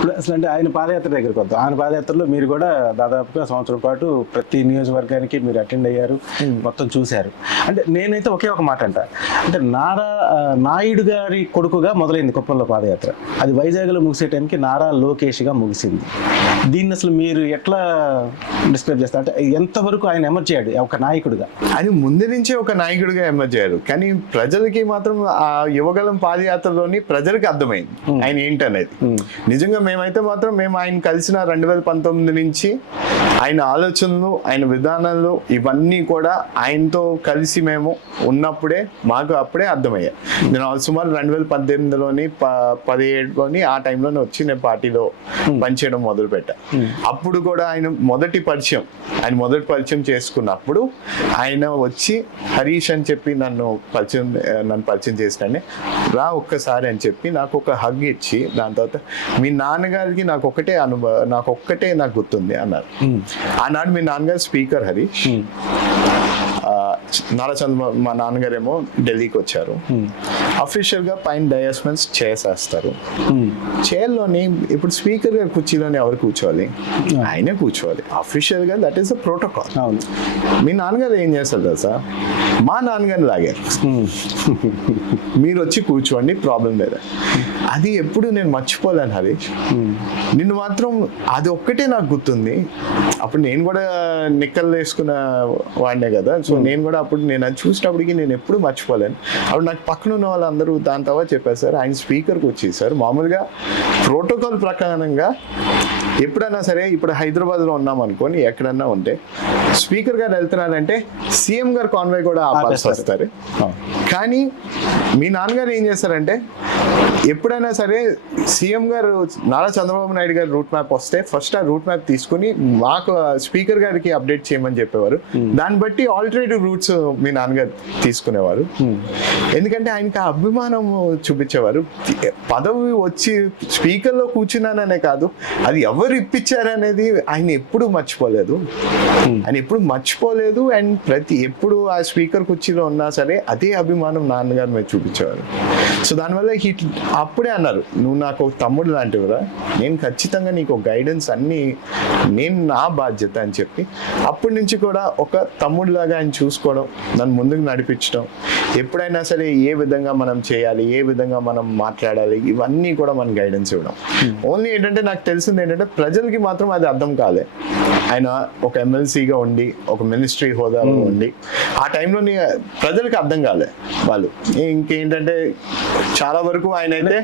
ఇప్పుడు అసలు అంటే ఆయన పాదయాత్ర దగ్గరికి వద్దాం. ఆయన పాదయాత్రలో మీరు కూడా దాదాపుగా సంవత్సరం పాటు ప్రతి నియోజకవర్గానికి మీరు అటెండ్ అయ్యారు, మొత్తం చూశారు. అంటే నేనైతే ఒకే ఒక మాట అంట, అంటే నాయుడు గారి కొడుకుగా మొదలైంది కుప్పంలో పాదయాత్ర, అది వైజాగ్లో ముగిసే టైంకి నారా లోకేష్గా ముగిసింది. దీన్ని అసలు మీరు ఎట్లా డిస్క్రైబ్ చేస్తారు? అంటే ఎంతవరకు ఆయన ఎమర్జ్ అయ్యాడు ఒక నాయకుడిగా? ఆయన ముందు నుంచే ఒక నాయకుడిగా ఎమర్జ్ అయ్యారు, కానీ ప్రజలకి మాత్రం ఆ యువగలం పాదయాత్రలోని ప్రజలకి అర్థమైంది ఆయన ఏంటనేది. నిజంగా మేమైతే మాత్రం మేము ఆయన కలిసిన 2019 నుంచి ఆయన ఆలోచనలు, ఆయన విధానాలు ఇవన్నీ కూడా ఆయనతో కలిసి మేము ఉన్నప్పుడే మాకు అప్పుడే అర్థమయ్యాయి. నేను సుమారు 2018లోని 17లోని ఆ టైంలోనే వచ్చి నేను పార్టీలో పనిచేయడం మొదలుపెట్టా. అప్పుడు కూడా ఆయన మొదటి పరిచయం చేసుకున్నప్పుడు ఆయన వచ్చి హరీష్ అని చెప్పి నన్ను పరిచయం చేసినానే, రా ఒక్కసారి అని చెప్పి నాకు ఒక హగ్ ఇచ్చి, దాని తర్వాత మీ నాన్నగారికి నాకు ఒక్కటే నాకు గుర్తుంది అన్నారు. ఆనాడు మీ నాన్నగారు స్పీకర్ హరీష్, నారా చంద్రబాబు మా నాన్నగారేమో ఢిల్లీకి వచ్చారు. అఫీషియల్ గా పైన డయాస్మెంట్స్ చేసేస్తారు. చైర్లోని ఇప్పుడు స్పీకర్ గారి కుర్చీలోని ఎవరు కూర్చోవాలి? ఆయనే కూర్చోవాలి. అఫీషియల్ గా దట్ ఈస్ ద ప్రోటోకాల్. మీ నాన్నగారు ఏం చేస్తారు తెలుసా? మా నాన్నగారిని లాగారు, మీరు వచ్చి కూర్చోండి, ప్రాబ్లం లేదా. అది ఎప్పుడు నేను మర్చిపోలేను హరీష్. నిన్ను మాత్రం అది ఒక్కటే నాకు గుర్తుంది. అప్పుడు నేను కూడా నిక్కలు వేసుకున్న వాడినే కదా, సో నేను కూడా అప్పుడు నేను అది చూసినప్పటికీ నేను ఎప్పుడు మర్చిపోలేను. అప్పుడు నాకు పక్కన ఉన్న వాళ్ళందరూ దాని తర్వాత చెప్పారు, సార్ ఆయన స్పీకర్కి వచ్చేసారు. మామూలుగా ప్రోటోకాల్ ప్రకారంగా ఎప్పుడైనా సరే, ఇప్పుడు హైదరాబాద్లో ఉన్నాం అనుకోని, ఎక్కడన్నా ఉంటే స్పీకర్ గారు వెళ్తున్నారంటే సీఎం గారు కాన్వాయ్ కూడా ఆపాల్సి వస్తారు. కానీ మీ నాన్నగారు ఏం చేస్తారంటే, ఎప్పుడైనా సరే సీఎం గారు నారా చంద్రబాబు నాయుడు గారు రూట్ మ్యాప్ వస్తే ఫస్ట్ ఆ రూట్ మ్యాప్ తీసుకుని మాకు స్పీకర్ గారికి అప్డేట్ చేయమని చెప్పేవారు. దాన్ని బట్టి ఆల్టర్నేటివ్ రూట్స్ మీ నాన్నగారు తీసుకునేవారు. ఎందుకంటే ఆయనకి ఆ అభిమానం చూపించేవారు. పదవి వచ్చి స్పీకర్లో కూర్చున్నాననే కాదు, అది ఎవరు ఇప్పించారనేది ఆయన ఎప్పుడు మర్చిపోలేదు. అండ్ ఎప్పుడు ఆ స్పీకర్ కుర్చీలో ఉన్నా సరే అదే అభిమానం నాన్నగారు మీద చూపించేవారు. సో దానివల్ల అప్పుడే అన్నారు, నువ్వు నాకు ఒక తమ్ముడు లాంటివిరా, నేను ఖచ్చితంగా నీకు గైడెన్స్ అన్ని నేను నా బాధ్యత అని చెప్పి అప్పటి నుంచి కూడా ఒక తమ్ముడిలాగా ఆయన చూసుకోవడం, నన్ను ముందుకు నడిపించడం, ఎప్పుడైనా సరే ఏ విధంగా మనం చేయాలి, ఏ విధంగా మనం మాట్లాడాలి, ఇవన్నీ కూడా మన గైడెన్స్ ఇవ్వడం. ఓన్లీ ఏంటంటే నాకు తెలిసింది ఏంటంటే ప్రజలకి మాత్రం అది అర్థం కాలే. ఆయన ఒక ఎమ్మెల్సీగా ఉండి, ఒక మినిస్ట్రీ హోదాలో ఉండి, ఆ టైంలో ప్రజలకు అర్థం కాలే వాళ్ళు. ఇంకేంటంటే చాలా వరకు ఆయన అయితే